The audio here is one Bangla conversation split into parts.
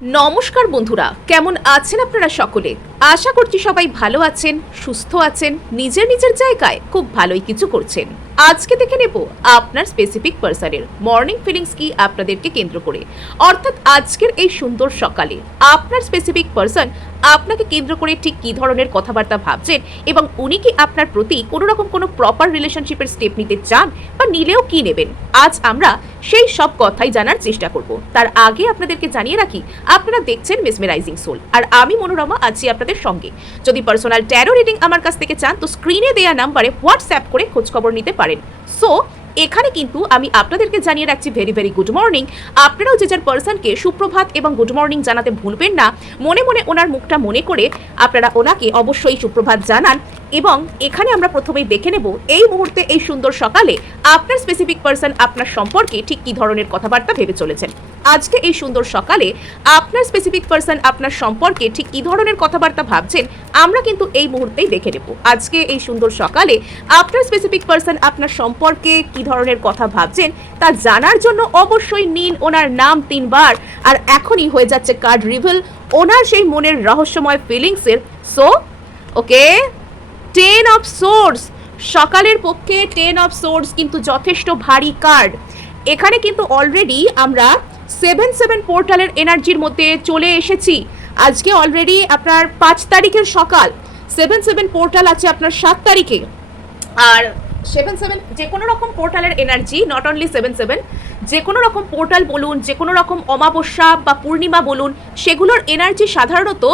নমস্কার বন্ধুরা, কেমন আছেন আপনারা সকলে? আশা করছি সবাই ভালো আছেন, সুস্থ আছেন, নিজের নিজের জায়গায় খুব ভালোই কিছু করছেন। আজকে দেখে নেব আপনার স্পেসিফিক পার্সনের মর্নিং ফিলিংস কি আপনাদেরকে কেন্দ্র করে। অর্থাৎ আজকের এই সুন্দর সকালে আপনার স্পেসিফিক পার্সন আপনাকে কেন্দ্র করে ঠিক কী ধরনের কথাবার্তা ভাবছেন এবং উনি কি আপনার প্রতি কোনো রকম কোনো প্রপার রিলেশনশিপের স্টেপ নিতে চান বা নিলেও কি নেবেন, আজ আমরা সেই সব কথাই জানার চেষ্টা করব। তার আগে আপনাদেরকে জানিয়ে রাখি, আপনারা দেখছেন মেসমেরাইজিং সোল আর আমি মনোরমা আছি আপনাদের সঙ্গে। যদি পার্সোনাল ট্যারো রিডিং আমার কাছ থেকে চান তো স্ক্রিনে দেওয়া নাম্বারে হোয়াটসঅ্যাপ করে খোঁজখবর নিতে পারেন। সো এখানে কিন্তু আমি আপনাদেরকে জানিয়ে রাখছি ভেরি ভেরি গুড মর্নিং। আপনারাও যে যার পার্সনকে সুপ্রভাত এবং গুড মর্নিং জানাতে ভুলবেন না। মনে মনে ওনার মুখটা মনে করে আপনারা ওনাকে অবশ্যই সুপ্রভাত জানান। এবং এখানে আমরা প্রথমেই দেখে নেব এই মুহূর্তে এই সুন্দর সকালে আপনার স্পেসিফিক পার্সন আপনার সম্পর্কে ঠিক কী ধরনের কথাবার্তা ভেবে চলেছেন। আজকে এই সুন্দর সকালে আপনার স্পেসিফিক পার্সন আপনার সম্পর্কে ঠিক কী ধরনের কথাবার্তা ভাবছেন আমরা কিন্তু এই মুহূর্তেই দেখে নেব। আজকে এই সুন্দর সকালে আপনার স্পেসিফিক পার্সন আপনার সম্পর্কে কী ধরনের কথা ভাবছেন তা জানার জন্য অবশ্যই নিন ওনার নাম 3 বার। আর এখনই হয়ে যাচ্ছে কার্ড রিভিল ওনার সেই মনের রহস্যময় ফিলিংসের। সো ওকে, 10 অফ সোর্স সকালের পক্ষে 10 অফ সোর্স কিন্তু যথেষ্ট ভারী কার্ড। এখানে কিন্তু অলরেডি আমরা 7 পোর্টালের এনার্জির মধ্যে চলে এসেছি। আজকে অলরেডি আপনার 5 তারিখের সকাল, 7 পোর্টাল আছে আপনার 7 তারিখে। আর 7 যে কোনো রকম পোর্টালের এনার্জি, নট অনলি 7 যে কোনো রকম পোর্টাল বলুন, যে কোনো রকম অমাবস্যা বা পূর্ণিমা বলুন, সেগুলোর এনার্জি সাধারণত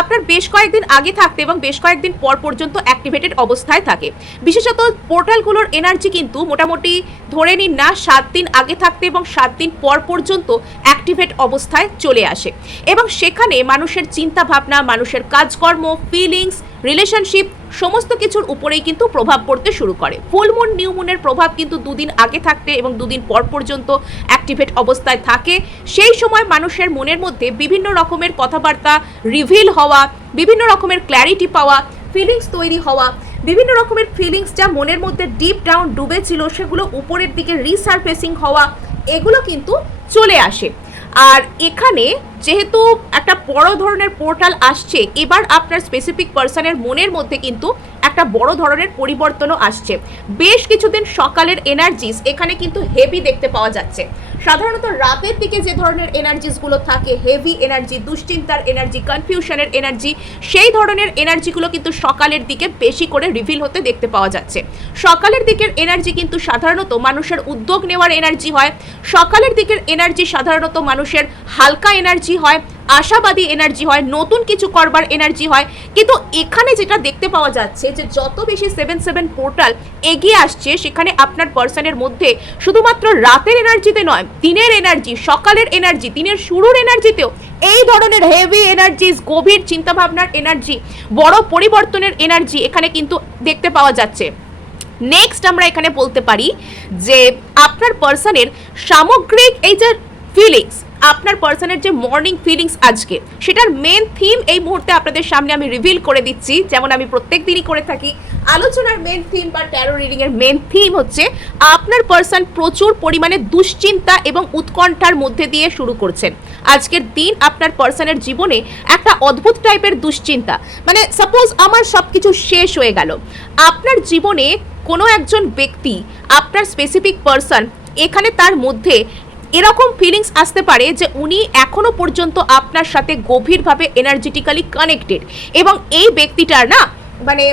আপনার বেশ কয়েকদিন আগে থাকতে এবং বেশ কয়েকদিন পর পর্যন্ত অ্যাক্টিভেটেড অবস্থায় থাকে। বিশেষত পোর্টালগুলোর এনার্জি কিন্তু মোটামুটি ধরে নিন না 7 দিন আগে থাকতে এবং 7 দিন পর পর্যন্ত অ্যাক্টিভেট অবস্থায় চলে আসে এবং সেখানে মানুষের চিন্তা ভাবনা, মানুষের কাজকর্ম, ফিলিংস, রিলেশনশিপ সমস্ত কিছুর উপরেই কিন্তু প্রভাব পড়তে শুরু করে। ফুল মুন, নিউ মুনের প্রভাব কিন্তু 2 দিন আগে থাকতে এবং 2 দিন পর পর্যন্ত অ্যাক্টিভেট অবস্থায় থাকে। সেই সময় মানুষের মনের মধ্যে বিভিন্ন রকমের কথাবার্তা রিভিল হওয়া, বিভিন্ন রকমের ক্ল্যারিটি পাওয়া, ফিলিংস তৈরি হওয়া, বিভিন্ন রকমের ফিলিংস যা মনের মধ্যে ডিপ ডাউন ডুবে ছিল সেগুলো উপরের দিকে রিসারফেসিং হওয়া, এগুলো কিন্তু চলে আসে। আর এখানে যেহেতু একটা বড় ধরনের পোর্টাল আসছে, এবার আপনার স্পেসিফিক পার্সনের মনের মধ্যে কিন্তু একটা বড় ধরনের পরিবর্তনও আসছে। বেশ কিছুদিন সকালের এনার্জিস এখানে কিন্তু হেভি দেখতে পাওয়া যাচ্ছে। সাধারণত রাতের দিকে যে ধরনের এনার্জিসগুলো থাকে, হেভি এনার্জি, দুশ্চিন্তার এনার্জি, কনফিউশনের এনার্জি, সেই ধরনের এনার্জিগুলো কিন্তু সকালের দিকে বেশি করে রিভিল হতে দেখতে পাওয়া যাচ্ছে। সকালের দিকের এনার্জি কিন্তু সাধারণত মানুষের উদ্যোগ নেওয়ার এনার্জি হয়। সকালের দিকের এনার্জি সাধারণত মানুষের হালকা এনার্জি হয়, আশাবাদী এনার্জি হয়, নতুন কিছু করবার এনার্জি হয়। কিন্তু এখানে যেটা দেখতে পাওয়া যাচ্ছে যে যত বেশি 7 পোর্টাল এগিয়ে আসছে, সেখানে আপনার পার্সনের মধ্যে শুধুমাত্র রাতের এনার্জিতে নয়, দিনের এনার্জি, সকালের এনার্জি, দিনের শুরুর এনার্জিতেও এই ধরনের হেভি এনার্জিস, গভীর চিন্তাভাবনার এনার্জি, বড় পরিবর্তনের এনার্জি এখানে কিন্তু দেখতে পাওয়া যাচ্ছে। নেক্সট আমরা এখানে বলতে পারি যে আপনার পার্সনের সামগ্রিক এই যে ফিলিংস, আপনার পার্সনের যে মর্নিং ফিলিংস আজকে, সেটার মেন থিম এই মুহূর্তে আপনাদের সামনে আমি রিভিল করে দিচ্ছি, যেমন আমি প্রত্যেক দিনই করে থাকি। আলোচনার মেন থিম বা ট্যারো রিডিং এর মেন থিম হচ্ছে আপনার পার্সন প্রচুর পরিমাণে দুশ্চিন্তা এবং উৎকণ্ঠার মধ্যে দিয়ে শুরু করছেন। আজকের দিন আপনার পার্সনের জীবনে একটা অদ্ভুত টাইপের দুশ্চিন্তা, মানে সাপোজ আমার সব কিছু শেষ হয়ে গেল। আপনার জীবনে কোনো একজন ব্যক্তি, আপনার স্পেসিফিক পার্সন, এখানে তার মধ্যে এরকম ফিলিংস আসতে পারে যে উনি এখনো পর্যন্ত আপনার সাথে গভীরভাবে এনার্জেটিক্যালি কানেক্টেড এবং এই ব্যক্তিটার না মানে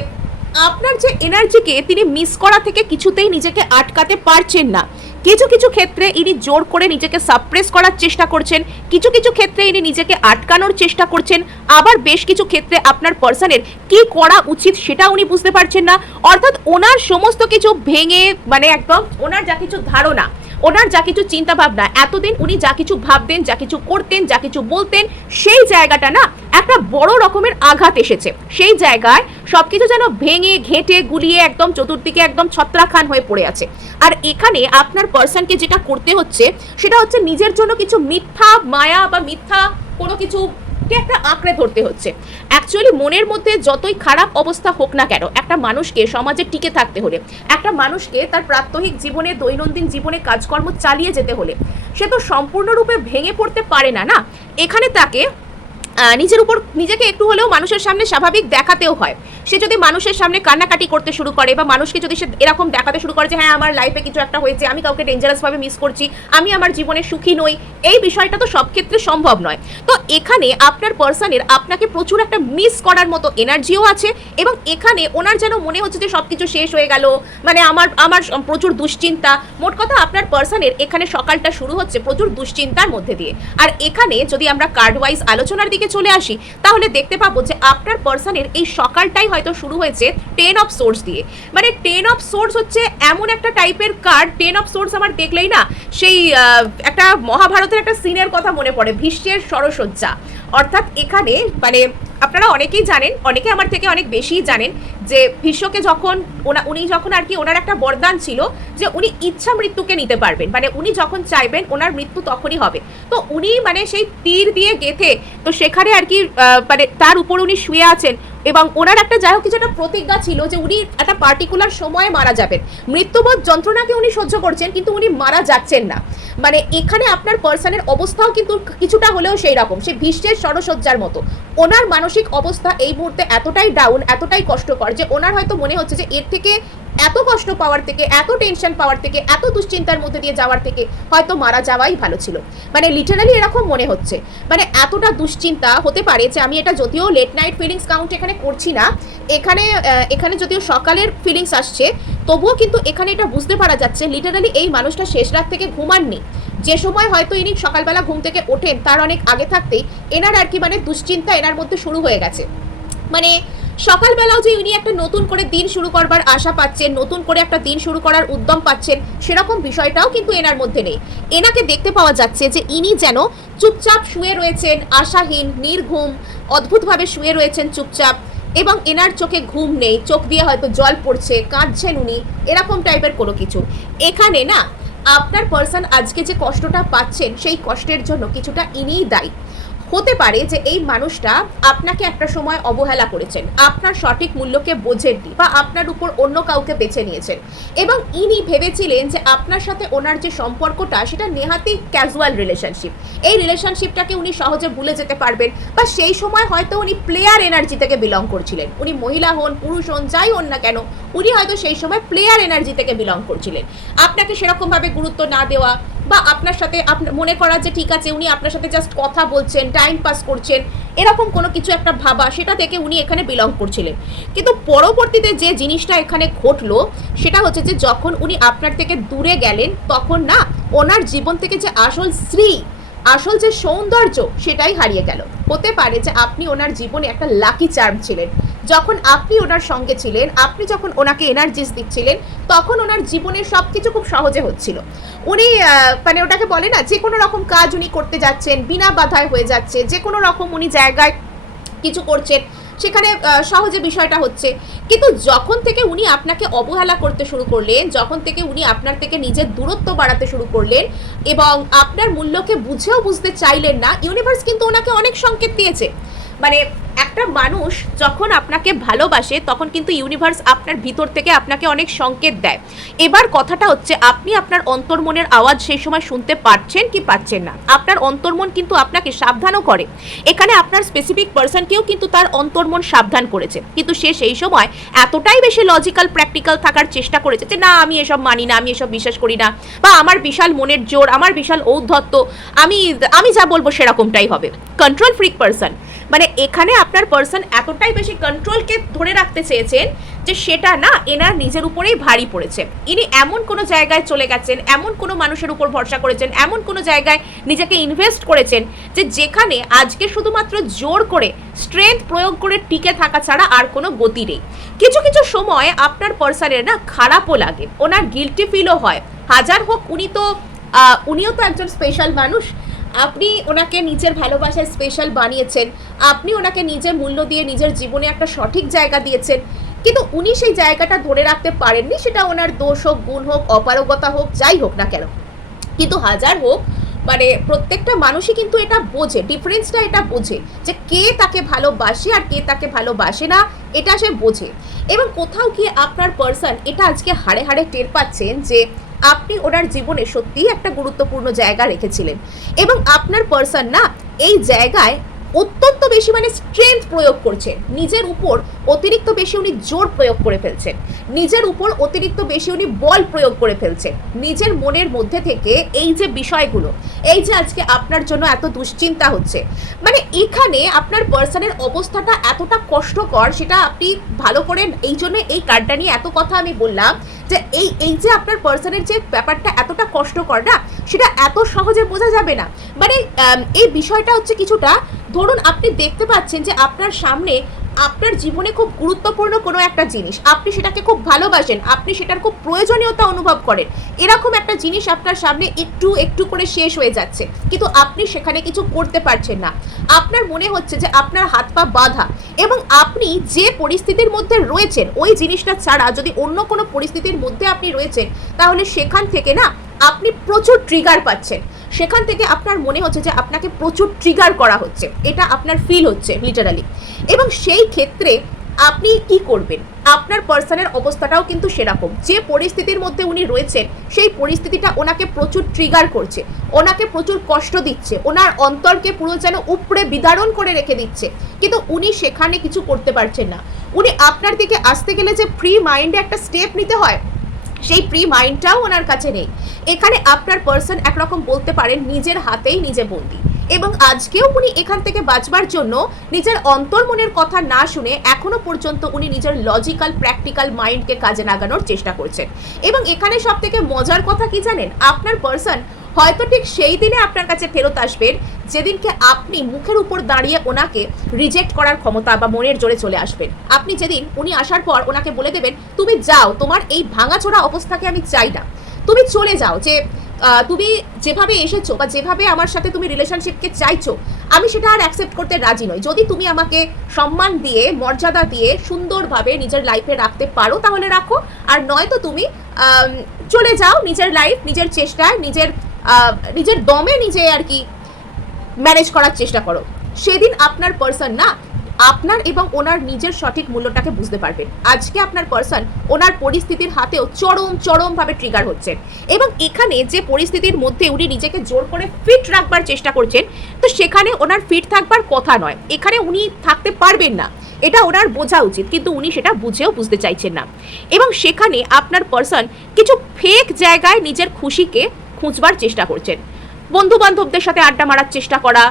আপনার যে এনার্জিকে তিনি মিস করা থেকে কিছুতেই নিজেকে আটকাতে পারছেন না। কিছু কিছু ক্ষেত্রে ইনি জোর করে নিজেকে সাপ্রেস করার চেষ্টা করছেন, কিছু কিছু ক্ষেত্রে ইনি নিজেকে আটকানোর চেষ্টা করছেন, আবার বেশ কিছু ক্ষেত্রে আপনার পার্সনের কি করা উচিত সেটা উনি বুঝতে পারছেন না। অর্থাৎ ওনার সমস্ত কিছু ভেঙে, মানে একদম ওনার যা কিছু ধারণা, ওনার যা কিছু চিন্তা ভাবনা, এতদিন উনি যা কিছু ভাবতেন, যা কিছু করতেন, যা কিছু বলতেন, সেই জায়গাটা না একটা বড় রকমের আঘাত এসেছে। সেই জায়গায় সবকিছু যেন ভেঙে ঘেঁটে গুলিয়ে একদম চতুর্দিকে একদম ছত্রাখান হয়ে পড়ে আছে। আর এখানে আপনার পার্সনকে যেটা করতে হচ্ছে সেটা হচ্ছে নিজের জন্য কিছু মিথ্যা মায়া বা মিথ্যা কোনো কিছু একটা আঁকড়ে ধরতে হচ্ছে। অ্যাকচুয়ালি মনের মধ্যে যতই খারাপ অবস্থা হোক না কেন, একটা মানুষকে সমাজে টিকে থাকতে হলে, একটা মানুষকে তার প্রাত্যহিক জীবনে, দৈনন্দিন জীবনে কাজকর্ম চালিয়ে যেতে হলে সে তো সম্পূর্ণরূপে ভেঙে পড়তে পারে না। এখানে তাকে নিজের উপর নিজেকে একটু হলেও মানুষের সামনে স্বাভাবিক দেখাতেও হয়। সে যদি মানুষের সামনে কান্নাকাটি করতে শুরু করে বা মানুষকে যদি সে এরকম দেখাতে শুরু করে যে হ্যাঁ আমার লাইফে কিছু একটা হয়েছে, আমি কাউকে ডেঞ্জারাসভাবে মিস করছি, আমি আমার জীবনে সুখী নই, এই বিষয়টা তো সব ক্ষেত্রে সম্ভব নয়। তো এখানে আপনার পার্সনের আপনাকে প্রচুর একটা মিস করার মতো এনার্জিও আছে, এবং এখানে ওনার যেন মনে হচ্ছে যে সব কিছু শেষ হয়ে গেল, মানে আমার আমার প্রচুর দুশ্চিন্তা। মোট কথা আপনার পার্সনের এখানে সকালটা শুরু হচ্ছে প্রচুর দুশ্চিন্তার মধ্যে দিয়ে। আর এখানে যদি আমরা কার্ড ওয়াইজ আলোচনার দিকে চলে আসি, তাহলে দেখতে পাবো যে আপনার পার্সনের এই সকালটাই হয়তো শুরু হয়েছে 10 অফ সোর্স দিয়ে। মানে 10 অফ সোর্স হচ্ছে এমন একটা টাইপের কার্ড, 10 অফ সোর্স আমার দেখলেই না সেই একটা মহাভারতের একটা সিনের কথা মনে পড়ে, ভীষ্মের ষড়সজ্জা। অর্থাৎ এখানে মানে আপনারা অনেকেই জানেন, অনেকে আমার থেকে অনেক বেশি জানেন যে ভীষ্মকে যখন উনি যখন আর কি ওনার একটা বরদান ছিল যে উনি ইচ্ছা মৃত্যুকে নিতে পারবেন, মানে উনি যখন চাইবেন ওনার মৃত্যু তখনই হবে। তো উনি মানে সেই তীর দিয়ে গেথে তো সেখানে আর কি মানে তার উপর উনি শুয়ে আছেন, এবং ওনার একটা যাই হোক কিছু একটা প্রতিজ্ঞা ছিল যে উনি একটা পার্টিকুলার সময়ে মারা যাবেন। মৃত্যুবোধ যন্ত্রণাকে উনি সহ্য করছেন কিন্তু উনি মারা যাচ্ছেন না। মানে এখানে আপনার পার্সনের অবস্থাও কিন্তু কিছুটা হলেও সেই রকম, সে ভীষ্মের ষড়সজ্জার মতো। ওনার মানসিক অবস্থা এই মুহূর্তে এতটাই ডাউন, এতটাই কষ্টকর যে ওনার হয়তো মনে হচ্ছে যে এর থেকে এত কষ্ট পাওয়ার থেকে, এত টেনশন পাওয়ার থেকে, এত দুশ্চিন্তার মধ্যে দিয়ে যাওয়ার থেকে হয়তো মারা যাওয়াই ভালো ছিল। মানে লিটারালি এরকম মনে হচ্ছে, মানে এতটা দুশ্চিন্তা হতে পারে যে আমি এটা যদিও লেট নাইট ফিলিংস কাউন্ট এখানে করছি না, এখানে যদিও সকালের ফিলিংস আসছে, তবুও কিন্তু এখানে এটা বুঝতে পারা যাচ্ছে লিটারালি এই মানুষটা শেষ রাত থেকে ঘুমাননি। যে সময় হয়তো ইনি সকালবেলা ঘুম থেকে ওঠেন তার অনেক আগে থাকতেই এনার আর কি মানে দুশ্চিন্তা এনার মধ্যে শুরু হয়ে গেছে। মানে সকালবেলাও যে উনি একটা নতুন করে দিন শুরু করবার আশা পাচ্ছেন, নতুন করে একটা দিন শুরু করার উদ্যম পাচ্ছেন, সেরকম বিষয়টাও কিন্তু এনার মধ্যে নেই। এনাকে দেখতে পাওয়া যাচ্ছে যে ইনি যেন চুপচাপ শুয়ে রয়েছেন, আশাহীন, নির্ঘুম, অদ্ভুতভাবে শুয়ে রয়েছেন চুপচাপ, এবং এনার চোখে ঘুম নেই, চোখ দিয়ে হয়তো জল পড়ছে, কাঁদছেন উনি, এরকম টাইপের কোনো কিছু। এখানে না আপনার পার্সন আজকে যে কষ্টটা পাচ্ছেন সেই কষ্টের জন্য কিছুটা ইনিই দায়ী। হতে পারে যে এই মানুষটা আপনাকে একটা সময় অবহেলা করেছেন, আপনার সঠিক মূল্যকে বোঝেননি, বা আপনার উপর অন্য কাউকে বেছে নিয়েছেন, এবং ইনি ভেবেছিলেন যে আপনার সাথে ওনার যে সম্পর্কটা সেটা নেহাতি ক্যাজুয়াল রিলেশনশিপ, এই রিলেশনশিপটাকে উনি সহজে ভুলে যেতে পারবেন, বা সেই সময় হয়তো উনি প্লেয়ার এনার্জি থেকে বিলং করছিলেন। উনি মহিলা হন, পুরুষ হন, যাই হন না কেন, উনি হয়তো সেই সময় প্লেয়ার এনার্জি থেকে বিলং করছিলেন। আপনাকে সেরকমভাবে গুরুত্ব না দেওয়া, বা আপনার সাথে মনে করা যে ঠিক আছে উনি আপনার সাথে জাস্ট কথা বলছেন, টাইম পাস করছেন, এরকম কোনো কিছু একটা ভাবা, সেটা থেকে উনি এখানে বিলং করছিলেন। কিন্তু পরবর্তীতে যে জিনিসটা এখানে ঘটলো সেটা হচ্ছে যে যখন উনি আপনার থেকে দূরে গেলেন, তখন না ওনার জীবন থেকে যে আসল স্ত্রী, আসল যে সৌন্দর্য সেটাই হারিয়ে গেল। হতে পারে যে আপনি ওনার জীবনে একটা লাকি চার্ম ছিলেন, যখন আপনি ওনার সঙ্গে ছিলেন, আপনি যখন ওনাকে এনার্জিস দিচ্ছিলেন, তখন ওনার জীবনের সব কিছু খুব সহজে হচ্ছিল। উনি মানে ওটাকে বলে না, যে কোনো রকম কাজ উনি করতে যাচ্ছেন বিনা বাধায় হয়ে যাচ্ছে, যে কোনো রকম উনি জায়গায় কিছু করছেন সেখানে সহজে বিষয়টা হচ্ছে। কিন্তু যখন থেকে উনি আপনাকে অবহেলা করতে শুরু করলেন, যখন থেকে উনি আপনার থেকে নিজের দূরত্ব বাড়াতে শুরু করলেন এবং আপনার মূল্যকে বুঝেও বুঝতে চাইলেন না, ইউনিভার্স কিন্তু ওনাকে অনেক সংকেত দিয়েছে। মানে একটা মানুষ যখন আপনাকে ভালোবাসে তখন কিন্তু ইউনিভার্স আপনার ভিতর থেকে আপনাকে অনেক সংকেত দেয়। এবার কথাটা হচ্ছে আপনি আপনার অন্তর্মনের আওয়াজ সেই সময় শুনতে পাচ্ছেন কি পাচ্ছেন না। আপনার অন্তর্মন কিন্তু আপনাকে সাবধানও করে। এখানে আপনার স্পেসিফিক পার্সনকেও কিন্তু তার অন্তর্মন সাবধান করেছে, কিন্তু সে সেই সময় এতটাই বেশি লজিক্যাল প্র্যাকটিক্যাল থাকার চেষ্টা করেছে যে না আমি এসব মানি না, আমি এসব বিশ্বাস করি না, বা আমার বিশাল মনের জোর, আমার বিশাল ঔদ্ধত্য, আমি যা বলবো সেরকমটাই হবে। কন্ট্রোল ফ্রিক পার্সন, মানে এখানে আপনার পার্সন এতটাই বেশি কন্ট্রোলকে ধরে রাখতে চেয়েছেন যে সেটা না এনার নিজের উপরেই ভারী পড়েছে। ইনি এমন কোনো জায়গায় চলে গেছেন, এমন কোনো মানুষের উপর ভরসা করেছেন, এমন কোনো জায়গায় নিজেকে ইনভেস্ট করেছেন যে যেখানে আজকে শুধুমাত্র জোর করে স্ট্রেংথ প্রয়োগ করে টিকে থাকা ছাড়া আর কোনো গতি নেই। কিছু কিছু সময় আপনার পার্সনের না খারাপও লাগে, ওনার গিল্টি ফিলও হয়। হাজার হোক উনিও তো একজন স্পেশাল মানুষ, আপনি ওনাকে নিজের ভালোবাসায় স্পেশাল বানিয়েছেন, আপনি ওনাকে নিজের মূল্য দিয়ে নিজের জীবনে একটা সঠিক জায়গা দিয়েছেন, কিন্তু উনি সেই জায়গাটা ধরে রাখতে পারেননি। সেটা ওনার দোষ হোক, গুণ হোক, অপারগতা হোক, যাই হোক না কেন। কিন্তু হাজার হোক মানে প্রত্যেকটা মানুষই কিন্তু এটা বোঝে, ডিফারেন্সটা এটা বোঝে যে কে তাকে ভালোবাসে আর কে তাকে ভালোবাসে না, এটা সে বোঝে। এবং কোথাও গিয়ে আপনার পার্সন এটা আজকে হাড়ে হাড়ে টের পাচ্ছেন যে আপনি ওনার জীবনে সত্যিই একটা গুরুত্বপূর্ণ জায়গা রেখেছিলেন এবং আপনার পার্সন না এই জায়গায় অত্যন্ত বেশি মানে স্ট্রেংথ প্রয়োগ করছেন, নিজের উপর অতিরিক্ত বেশি উনি জোর প্রয়োগ করে ফেলছেন, নিজের উপর অতিরিক্ত বেশি উনি বল প্রয়োগ করে ফেলছেন নিজের মনের মধ্যে থেকে। এই যে বিষয়গুলো, এই যে আজকে আপনার জন্য এত দুশ্চিন্তা হচ্ছে, মানে এখানে আপনার পার্সনের অবস্থাটা এতটা কষ্টকর, সেটা আপনি ভালো করে এই জন্য এই কার্ডটা নিয়ে এত কথা আমি বললাম যে এই যে আপনার পার্সনের যে ব্যাপারটা এতটা কষ্টকর না, সেটা এত সহজে বোঝা যাবে না। মানে এই বিষয়টা হচ্ছে কিছুটা, ধরুন আপনি দেখতে পাচ্ছেন যে আপনার সামনে আপনার জীবনে খুব গুরুত্বপূর্ণ কোনো একটা জিনিস, আপনি সেটাকে খুব ভালোবাসেন, আপনি সেটার খুব প্রয়োজনীয়তা অনুভব করেন, এরকম একটা জিনিস আপনার সামনে একটু একটু করে শেষ হয়ে যাচ্ছে, কিন্তু আপনি সেখানে কিছু করতে পারছেন না। আপনার মনে হচ্ছে যে আপনার হাত পা বাঁধা, এবং আপনি যে পরিস্থিতির মধ্যে রয়েছেন ওই জিনিসটা ছাড়া যদি অন্য কোনো পরিস্থিতির মধ্যে আপনি রয়েছেন, তাহলে সেখান থেকে না আপনি প্রচুর ট্রিগার পাচ্ছেন, সেখান থেকে আপনার মনে হচ্ছে যে আপনাকে প্রচুর ট্রিগার করা হচ্ছে, এটা আপনার ফিল হচ্ছে লিটারালি। এবং সেই ক্ষেত্রে আপনি কি করবেন, আপনার পার্সনের অবস্থাটাও কিন্তু সেরকম, যে পরিস্থিতির মধ্যে উনি রয়েছেন সেই পরিস্থিতিটা ওনাকে প্রচুর ট্রিগার করছে, ওনাকে প্রচুর কষ্ট দিচ্ছে, ওনার অন্তরকে পুরো যেন উপড়ে বিদারণ করে রেখে দিচ্ছে, কিন্তু উনি সেখানে কিছু করতে পারছেন না। উনি আপনার দিকে আসতে গেলে যে ফ্রি মাইন্ডে একটা স্টেপ নিতে হয়, সেই ফ্রি মাইন্ডটাও ওনার কাছে নেই। এখানে আপনার পার্সন একরকম বলতে পারেন নিজের হাতেই নিজে বন্দি, এবং আজকেও উনি এখান থেকে বাঁচবার জন্য নিজের অন্তর্মনের কথা না শুনে এখনো পর্যন্ত উনি নিজের লজিক্যাল প্র্যাকটিক্যাল মাইন্ডকে কাজে লাগানোর চেষ্টা করছেন। এবং এখানে সব থেকে মজার কথা কি জানেন, আপনার পার্সন হয়তো ঠিক সেই দিনে আপনার কাছে ফেরত আসবেন যেদিনকে আপনি মুখের উপর দাঁড়িয়ে ওনাকে রিজেক্ট করার ক্ষমতা বা মনের জোরে চলে আসবেন। আপনি যেদিন উনি আসার পর ওনাকে বলে দেবেন তুমি যাও, তোমার এই ভাঙাচোরা অবস্থাকে আমি চাই না, তুমি চলে যাও, যে তুমি যেভাবে এসেছো বা যেভাবে আমার সাথে তুমি রিলেশনশিপকে চাইছো আমি সেটা আর অ্যাকসেপ্ট করতে রাজি নই। যদি তুমি আমাকে সম্মান দিয়ে মর্যাদা দিয়ে সুন্দরভাবে নিজের লাইফে রাখতে পারো তাহলে রাখো, আর নয়তো তুমি চলে যাও নিজের লাইফ নিজের চেষ্টায় নিজের দমে নিজে আর কি ম্যানেজ করার চেষ্টা করো। সেদিন আপনার পার্সন না আপনার এবং ওনার নিজের সঠিক মূল্যটাকে বুঝতে পারবেন। আজকে আপনার পার্সন ওনার পরিস্থিতির হাতেও চরমভাবে ট্রিগার হচ্ছেন, এবং এখানে যে পরিস্থিতির মধ্যে উনি নিজেকে জোর করে ফিট রাখবার চেষ্টা করছেন, তো সেখানে ওনার ফিট থাকবার কথা নয়, এখানে উনি থাকতে পারবেন না, এটা ওনার বোঝা উচিত, কিন্তু উনি সেটা বুঝতে চাইছেন না। এবং সেখানে আপনার পার্সন কিছু ফেক জায়গায় নিজের খুশিকে খুঁজবার চেষ্টা করছেন, বন্ধু বান্ধবদের সাথে আড্ডা মারার চেষ্টা করা,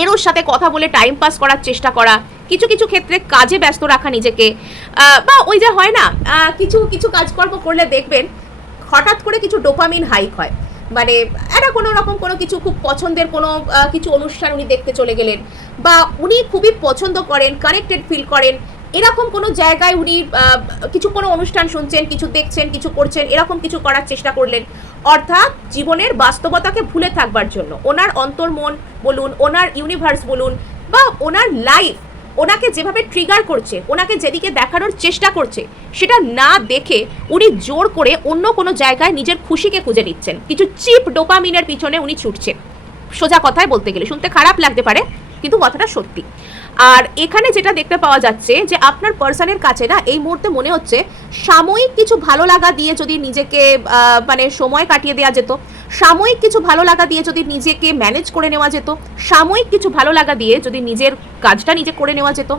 এরোর সাথে কথা বলে টাইম পাস করার চেষ্টা করা, কিছু কিছু ক্ষেত্রে কাজে ব্যস্ত রাখা নিজেকে, বা ওই যে হয় না কিছু কিছু কাজকর্ম করলে দেখবেন হঠাৎ করে কিছু ডোপামিন হাইক হয়, মানে একটা কোনো রকম কোনো কিছু খুব পছন্দের কোনো কিছু অনুষ্ঠান উনি দেখতে চলে গেলেন, বা উনি খুবই পছন্দ করেন কানেক্টেড ফিল করেন, এরকম কোনো জায়গায় উনি কিছু কোনো অনুষ্ঠান শুনছেন, কিছু দেখছেন, কিছু করছেন, এরকম কিছু করার চেষ্টা করলেন, অর্থাৎ জীবনের বাস্তবতাকে ভুলে থাকবার জন্য ওনার অন্তর্মন বলুন, ওনার ইউনিভার্স বলুন, বা ওনার লাইফ ওনাকে যেভাবে ট্রিগার করছে, ওনাকে যেদিকে দেখানোর চেষ্টা করছে সেটা না দেখে উনি জোর করে অন্য কোনো জায়গায় নিজের খুশিকে খুঁজে নিচ্ছেন, কিছু চিপ ডোপামিনের পিছনে উনি ছুটছেন। সোজা কথায় বলতে গেলে শুনতে খারাপ লাগতে পারে, কিন্তু কথাটা সত্যি। আর এখানে যেটা দেখতে পাওয়া যাচ্ছে যে আপনার পার্সনের কাছে না এই মুহূর্তে মনে হচ্ছে সাময়িক কিছু ভালো লাগা দিয়ে যদি নিজেকে মানে সময় কাটিয়ে দেওয়া যেত, সাময়িক কিছু ভালো লাগা দিয়ে যদি নিজেকে ম্যানেজ করে নেওয়া যেত, সাময়িক কিছু ভালো লাগা দিয়ে যদি নিজের কাজটা নিজে করে নেওয়া যেত,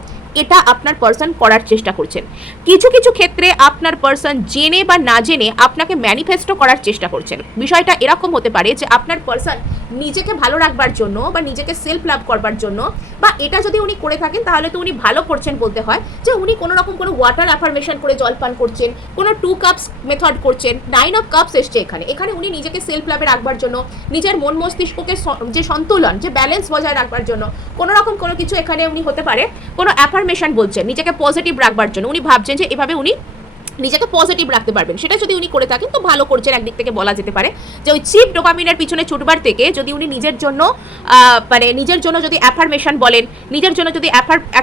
এটা আপনার পার্সন করার চেষ্টা করছেন। কিছু কিছু ক্ষেত্রে আপনার পার্সন জেনে বা না জেনে আপনাকে ম্যানিফেস্টো করার চেষ্টা করছেন। বিষয়টা এরকম হতে পারে যে আপনার পার্সন নিজেকে ভালো রাখবার জন্য বা নিজেকে সেলফ লাভ করবার জন্য, বা এটা যদি উনি করে থাকেন তাহলে তো উনি ভালো করছেন বলতে হয়, যে উনি কোনো রকম কোনো ওয়াটার অ্যাফার্মেশন করে জল পান করছেন, কোনো 2 কাপস মেথড করছেন, 9 অফ কাপস এসছে এখানে উনি নিজেকে সেলফ লাভে রাখবার জন্য, নিজের মন মস্তিষ্ককে যে সন্তুলন যে ব্যালেন্স বজায় রাখবার জন্য কোনো রকম কোনো কিছু এখানে উনি হতে পারে কোনো অ্যাফার্মেশন বলছেন, নিজেকে পজিটিভ রাখবার জন্য উনি ভাবছেন যে এভাবে উনি নিজেকে পজিটিভ রাখতে পারবেন। সেটা যদি উনি করে থাকেন তো ভালো করছেন, একদিক থেকে বলা যেতে পারে যে ওই চিপ ডোপামিনের পিছনে ছুটবার থেকে যদি উনি নিজের জন্য মানে নিজের জন্য যদি অ্যাফার্মেশন বলেন, নিজের জন্য যদি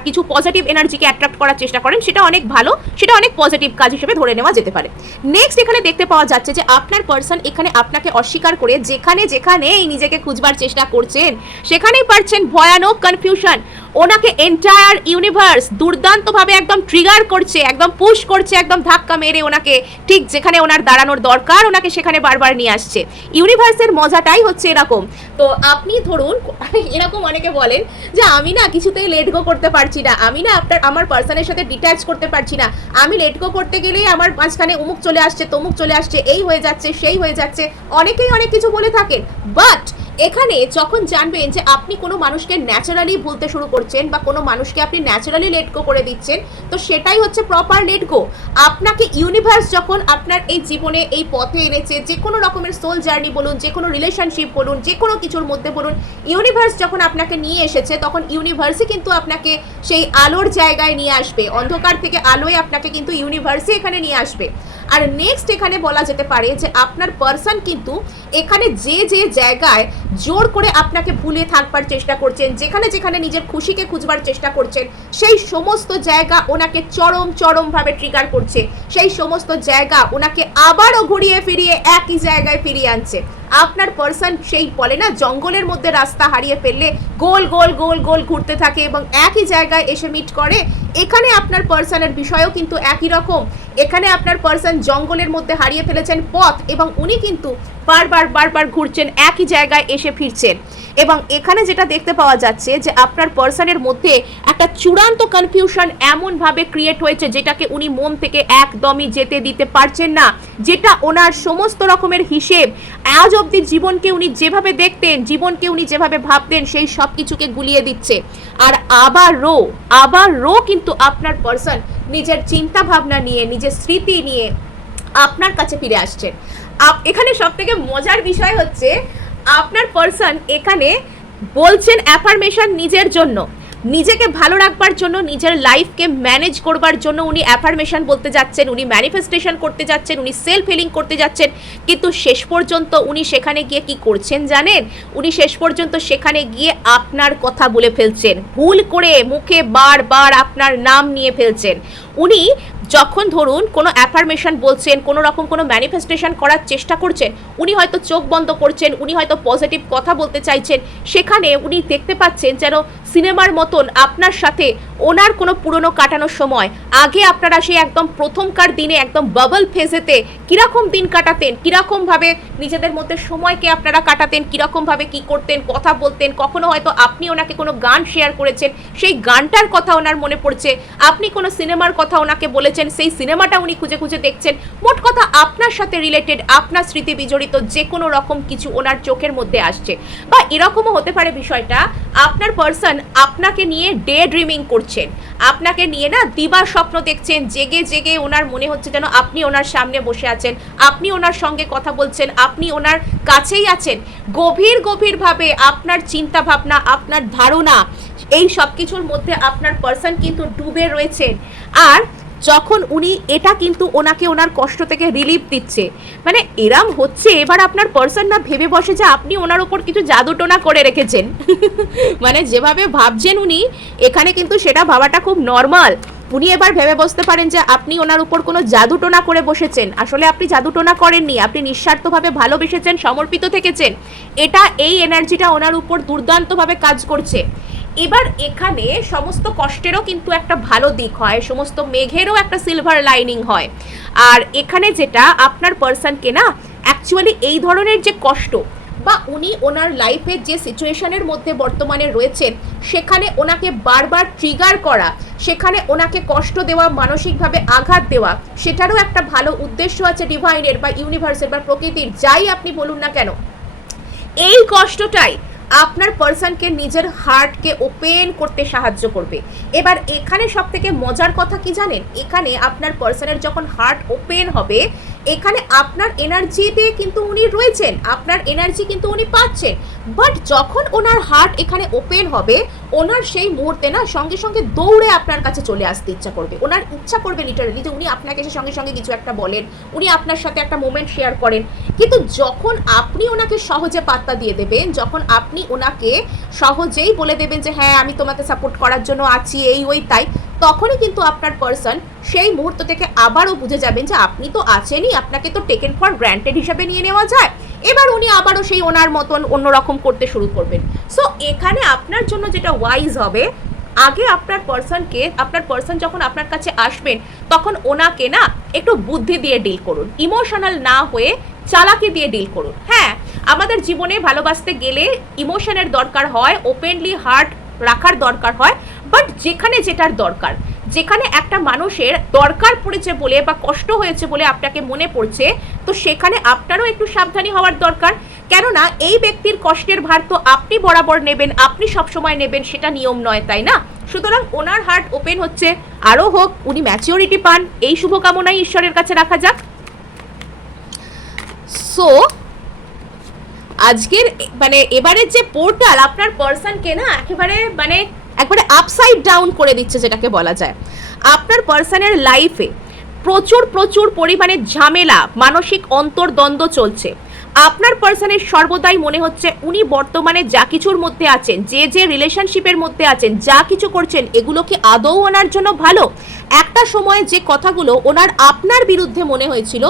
কিছু পজিটিভ এনার্জিকে অ্যাট্রাক্ট করার চেষ্টা করেন, সেটা অনেক ভালো, সেটা অনেক পজিটিভ কাজ হিসেবে ধরে নেওয়া যেতে পারে। নেক্সট এখানে দেখতে পাওয়া যাচ্ছে যে আপনার পার্সন এখানে আপনাকে অস্বীকার করে যেখানে যেখানেই নিজেকে খুঁজবার চেষ্টা করছেন সেখানেই পাচ্ছেন ভয়ানক কনফিউশন, ওনাকে এন্টায়ার ইউনিভার্স দুর্দান্তভাবে একদম ট্রিগার করছে, একদম পুশ করছে, একদম ধাক্কা মেরে ওনাকে ঠিক যেখানে ওনার দাঁড়ানোর দরকার ওনাকে সেখানে বারবার নিয়ে আসছে। ইউনিভার্সের মজাটাই হচ্ছে এরকম। তো আপনি ধরুন এরকম অনেকে বলেন যে আমি না কিছুতেই লেট গো করতে পারছি না, আমি না আমার পার্সনের সাথে ডিট্যাচ করতে পারছি না, আমি লেট গো করতে গেলেই আমার মাঝখানে অমুক চলে আসছে, তমুক চলে আসছে, এই হয়ে যাচ্ছে, সেই হয়ে যাচ্ছে, অনেকেই অনেক কিছু বলে থাকেন। বাট এখানে যখন জানবেন যে আপনি কোনো মানুষকে ন্যাচারালি ভুলতে শুরু করছেন বা কোনো মানুষকে আপনি ন্যাচারালি লেট গো করে দিচ্ছেন, তো সেটাই হচ্ছে প্রপার লেট গো। আপনাকে ইউনিভার্স যখন আপনার এই জীবনে এই পথে এনেছে, যে কোনো রকমের সোল জার্নি বলুন, যে কোনো রিলেশনশিপ বলুন, যে কোনো কিছুর মধ্যে বলুন, ইউনিভার্স যখন আপনাকে নিয়ে এসেছে তখন ইউনিভার্সই কিন্তু আপনাকে সেই আলোর জায়গায় নিয়ে আসবে, অন্ধকার থেকে আলোয় আপনাকে কিন্তু ইউনিভার্সই এখানে নিয়ে আসবে। আর নেক্সট এখানে বলা যেতে পারে যে আপনার পার্সন কিন্তু এখানে যে যে জায়গায় জোর করে আপনাকে ভুলে থাকবার চেষ্টা করছেন, যেখানে যেখানে নিজের খুশিকে খুঁজবার চেষ্টা করছেন, সেই সমস্ত জায়গা ওনাকে চরমভাবে ট্রিগার করছে, সেই সমস্ত জায়গা ওনাকে আবারও ঘুরিয়ে ফিরিয়ে একই জায়গায় ফিরিয়ে আনছে। আপনার পার্সন সেই বলে না জঙ্গলের মধ্যে রাস্তা হারিয়ে ফেললে গোল গোল গোল গোল ঘুরতে থাকে এবং একই জায়গায় এসে মিট করে, এখানে আপনার পার্সনের বিষয়ও কিন্তু একই রকম। এখানে আপনার পার্সন জঙ্গলের মধ্যে হারিয়ে ফেলেছেন পথ এবং উনি কিন্তু বারবার ঘুরছেন, একই জায়গায় এসে ফিরছেন। এবং এখানে যেটা দেখতে পাওয়া যাচ্ছে যে আপনার পার্সনের মধ্যে একটা চূড়ান্ত কনফিউশন এমনভাবে ক্রিয়েট হয়েছে যেটাকে উনি মন থেকে একদমই যেতে দিতে পারছেন না, যেটা ওনার সমস্ত রকমের হিসেব আজ অবধি জীবনকে উনি যেভাবে দেখতেন, জীবনকে উনি যেভাবে ভাবতেন, সেই সব কিছুকে গুলিয়ে দিচ্ছে। আর আবারও কিন্তু আপনার পার্সন নিজের চিন্তা ভাবনা নিয়ে, নিজের স্মৃতি নিয়ে আপনার কাছে ফিরে আসছেন। এখানে সব থেকে মজার বিষয় হচ্ছে আপনার পার্সন এখানে বলছেন অ্যাফার্মেশন নিজের জন্য, নিজেকে ভালো রাখবার জন্য, নিজের লাইফকে ম্যানেজ করবার জন্য উনি অ্যাফার্মেশন বলতে যাচ্ছেন, উনি ম্যানিফেস্টেশন করতে যাচ্ছেন, উনি সেলফ হিলিং করতে যাচ্ছেন। কিন্তু শেষ পর্যন্ত উনি সেখানে গিয়ে কি করছেন জানেন? উনি শেষ পর্যন্ত সেখানে গিয়ে আপনার কথা বলে ফেলছেন, ভুল করে মুখে বারবার আপনার নাম নিয়ে ফেলছেন। উনি যখন ধরুন কোনো অ্যাফার্মেশন বলছেন, কোনো রকম কোনো ম্যানিফেস্টেশন করার চেষ্টা করছেন, উনি হয়তো চোখ বন্ধ করছেন, উনি হয়তো পজিটিভ কথা বলতে চাইছেন, সেখানে উনি দেখতে পাচ্ছেন যেন সিনেমার মতন আপনার সাথে ওনার কোনো পুরনো কাটানোর সময়, আগে আপনারা সেই একদম প্রথমকার দিনে একদম বাবল ফেজেতে কীরকম দিন কাটাতেন, কীরকমভাবে নিজেদের মধ্যে সময়কে আপনারা কাটাতেন, কীরকমভাবে কী করতেন, কথা বলতেন, কখনো হয়তো আপনি ওনাকে কোনো গান শেয়ার করেছেন, সেই গানটার কথা ওনার মনে পড়ছে, আপনি কোনো সিনেমার কথা ওনাকে বলেছেন, সেই সিনেমাটা উনি খুঁজে দেখছেন। মোট কথা আপনার সাথে রিলেটেড, আপনার স্মৃতি বিজড়িত যে কোনো রকম কিছু ওনার চোখের মধ্যে আসছে। বা এরকমও হতে পারে বিষয়টা, আপনার পার্সন আপনাকে নিয়ে ডে ড্রিমিং করছেন, আপনাকে নিয়ে না দিবা স্বপ্ন দেখছেন, জেগে জেগে ওনার মনে হচ্ছে যেন আপনি ওনার সামনে বসে আছেন, আপনি ওনার সঙ্গে কথা বলছেন, আপনি ওনার কাছেই আছেন। গভীরভাবে আপনার চিন্তা ভাবনা, আপনার ধারণা, এই সব কিছুর মধ্যে আপনার পার্সন কিন্তু ডুবে রয়েছেন। আর যখন উনি এটা কিন্তু ওনাকে ওনার কষ্ট থেকে রিলিফ দিচ্ছে, মানে এরম হচ্ছে এবার আপনার পার্সন না ভেবে বসে যে আপনি ওনার উপর কিছু জাদুটোনা করে রেখেছেন। মানে যেভাবে ভাবছেন উনি এখানে কিন্তু সেটা ভাবাটা খুব নর্মাল। উনি এবার ভেবে বসতে পারেন যে আপনি ওনার উপর কোনো জাদুটোনা করে বসেছেন। আসলে আপনি জাদুটোনা করেননি, আপনি নিঃস্বার্থভাবে ভালোবেসেছেন, সমর্পিত থেকেছেন। এটা এই এনার্জিটা ওনার উপর দুর্দান্তভাবে কাজ করছে। এবার এখানে সমস্ত কষ্টেরও কিন্তু একটা ভালো দিক হয়, সমস্ত মেঘেরও একটা সিলভার লাইনিং হয়। আর এখানে যেটা আপনার পার্সনকে না অ্যাকচুয়ালি এই ধরনের যে কষ্ট বা উনি ওনার লাইফের যে সিচুয়েশনের মধ্যে বর্তমানে রয়েছেন সেখানে ওনাকে বারবার ট্রিগার করা, সেখানে ওনাকে কষ্ট দেওয়া, মানসিকভাবে আঘাত দেওয়া, সেটারও একটা ভালো উদ্দেশ্য আছে ডিভাইনের বা ইউনিভার্সের বা প্রকৃতির, যাই আপনি বলুন না কেন। এই কষ্টটাই আপনার পার্সনকে নিজের হার্টকে ওপেন করতে সাহায্য করবে। এবার এখানে সব থেকে মজার কথা কি জানেন? এখানে আপনার পার্সনের যখন হার্ট ওপেন হবে, এখানে আপনার এনার্জিতে কিন্তু উনি রয়েছেন, আপনার এনার্জি কিন্তু উনি পাচ্ছেন। বাট যখন ওনার হার্ট এখানে ওপেন হবে, ওনার সেই মুহূর্তে না সঙ্গে সঙ্গে দৌড়ে আপনার কাছে চলে আসতে ইচ্ছা করবে। ওনার ইচ্ছা করবে লিটারালি যে উনি আপনাকে এসে সঙ্গে সঙ্গে কিছু একটা বলেন, উনি আপনার সাথে একটা মোমেন্ট শেয়ার করেন। কিন্তু যখন আপনি ওনাকে সহজে পাত্তা দিয়ে দেবেন, যখন আপনি ওনাকে সহজেই বলে দেবেন যে হ্যাঁ আমি তোমাকে সাপোর্ট করার জন্য আছি, এই ওই তাই, তখনই কিন্তু আপনার পার্সন সেই মুহূর্ত থেকে আবারও বুঝে যাবেন যে আপনি তো আছেনই, আপনাকে তো টেকেন ফর গ্র্যান্টেড হিসাবে নিয়ে নেওয়া যায়। এবার উনি আবারও সেই ওনার মতন অন্যরকম করতে শুরু করবেন। সো এখানে আপনার জন্য যেটা ওয়াইজ হবে, আগে আপনার পার্সন যখন আপনার কাছে আসবেন তখন ওনাকে না একটু বুদ্ধি দিয়ে ডিল করুন, ইমোশনাল না হয়ে চালাকি দিয়ে ডিল করুন। হ্যাঁ, আমাদের জীবনে ভালোবাসতে গেলে ইমোশনের দরকার হয়, ওপেনলি হার্ট রাখার দরকার হয়, বাট যেখানে যেটার দরকার, যেখানে একটা মানুষের দরকার পড়েছে বলে বা কষ্ট হয়েছে বলে আপনাকে মনে পড়ছে, তো সেখানে আপনারও একটু সাবধানী হওয়ার দরকার। কেননা এই ব্যক্তির কষ্টের ভার তো আপনি বরাবর নেবেন, আপনি সবসময় নেবেন, সেটা নিয়ম নয়, তাই না? সুতরাং ওনার হার্ট ওপেন হচ্ছে, আরও হোক, উনি ম্যাচিওরিটি পান, এই শুভকামনাই ঈশ্বরের কাছে রাখা যাক। সো আজকের এবারের যে পোর্টাল আপনার পার্সনকে না একবারে আপসাইড ডাউন করে দিচ্ছে, যেটাকে বলা যায়। আপনার পার্সনের লাইফে প্রচুর পরিমাণে ঝামেলা, মানসিক অন্তর্দ্বন্দ্ব চলছে। আপনার পার্সনের সর্বদাই মনে হচ্ছে উনি বর্তমানে যা কিছুর মধ্যে আছেন, যে রিলেশনশিপের মধ্যে আছেন, যা কিছু করছেন, এগুলো কি আদৌ ওনার জন্য ভালো? একটা সময় যে কথাগুলো ওনার আপনার বিরুদ্ধে মনে হয়েছিল,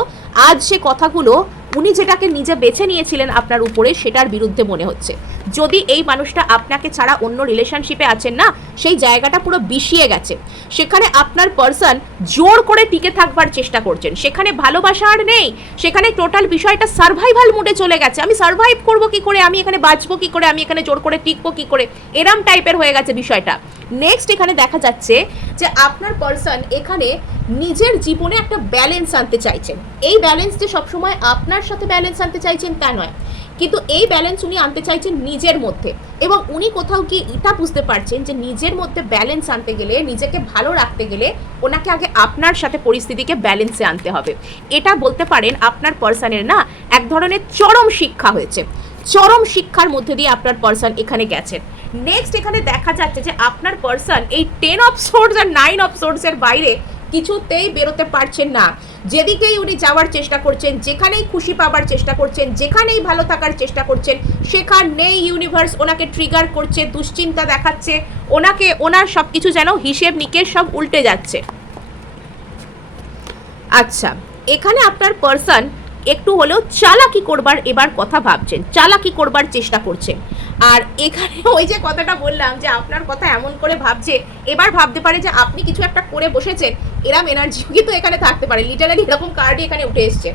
আজ সে কথাগুলো উনি যেটাকে নিজে বেছে নিয়েছিলেন আপনার উপরে, সেটার বিরুদ্ধে মনে হচ্ছে। যদি এই মানুষটা আপনাকে ছাড়া অন্য রিলেশনশিপে আছেন না, সেই জায়গাটা পুরো বিষিয়ে গেছে, সেখানে আপনার পার্সন জোর করে টিকে থাকবার চেষ্টা করছেন, সেখানে ভালোবাসা আর নেই, সেখানে টোটাল বিষয়টা সার্ভাইভাল মুডে চলে গেছে। আমি সার্ভাইভ করব কি করে, আমি এখানে বাঁচবো কি করে, আমি এখানে জোর করে টিকবো কি করে, এরম টাইপের হয়ে গেছে বিষয়টা। নেক্সট এখানে দেখা যাচ্ছে যে আপনার পার্সন এখানে নিজের জীবনে একটা ব্যালেন্স আনতে চাইছেন। এই ব্যালেন্স যে সবসময় আপনার সাথে ব্যালেন্স আনতে চাইছেন তা নয়, কিন্তু এই ব্যালেন্স উনি আনতে চাইছেন নিজের মধ্যে, এবং উনি কোথাও কি এটা বুঝতে পারছেন যে নিজের মধ্যে ব্যালেন্স আনতে গেলে, নিজেকে ভালো রাখতে গেলে ওনাকে আগে আপনার সাথে পরিস্থিতিকে ব্যালেন্সে আনতে হবে। এটা বলতে পারেন আপনার পার্সনের না এক ধরনের চরম শিক্ষা হয়েছে, চরম শিক্ষার মধ্যে দিয়ে আপনার পার্সন এখানে গেছেন। নেক্সট এখানে দেখা যাচ্ছে যে আপনার পার্সন এই 10 অফ সোর্ডস আর 9 অফ সোর্ডসের বাইরে কিছুতেই বেরোতে পারছেন না। যেদিকেই উনি যাওয়ার চেষ্টা করছেন, যেখানেই খুশি পাবার চেষ্টা করছেন, যেখানেই ভালো থাকার চেষ্টা করছেন, সেখানেই ইউনিভার্স ওনাকে ট্রিগার করছে, দুশ্চিন্তা দেখাচ্ছে, ওনার সব কিছু যেন হিসেব নিকেশ সব উল্টে যাচ্ছে। আচ্ছা, এখানে আপনার পার্সন একটু হলেও চালাকি করবার এবার কথা ভাবছেন, চালাকি করবার চেষ্টা করছেন। আর এখানে ওই যে কথাটা বললাম যে আপনার কথা এমন করে ভাবছে, এবার ভাবতে পারে যে আপনি কিছু একটা করে বসেছেন, এরম এনার্জিও কিন্তু এখানে থাকতে পারে। লিটারালি এরকম কার্ডই এখানে উঠে এসছে।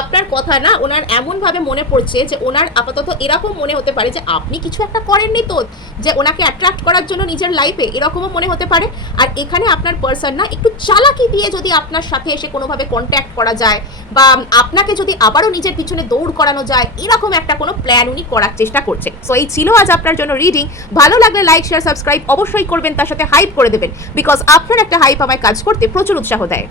আপনার কথা না ওনার এমনভাবে মনে পড়ছে যে ওনার আপাতত এরকম মনে হতে পারে যে আপনি কিছু একটা করেননি তো, যে ওনাকে অ্যাট্রাক্ট করার জন্য নিজের লাইফে, এরকমও মনে হতে পারে। আর এখানে আপনার পার্সন না একটু চালাকি দিয়ে যদি আপনার সাথে এসে কোনোভাবে কন্ট্যাক্ট করা যায়, বা আপনাকে যদি আবারও নিজের পিছনে দৌড় করানো যায়, এরকম একটা কোনো প্ল্যান উনি করার চেষ্টা করছেন। সো এই ছিল আজ আপনার জন্য রিডিং। ভালো লাগলে লাইক, শেয়ার, সাবস্ক্রাইব অবশ্যই করবেন, তার সাথে হাইপ করে দেবেন, বিকজ আপনার একটা হাইপ আমায় কাজ করতে প্রচুর উৎসাহ দেয়।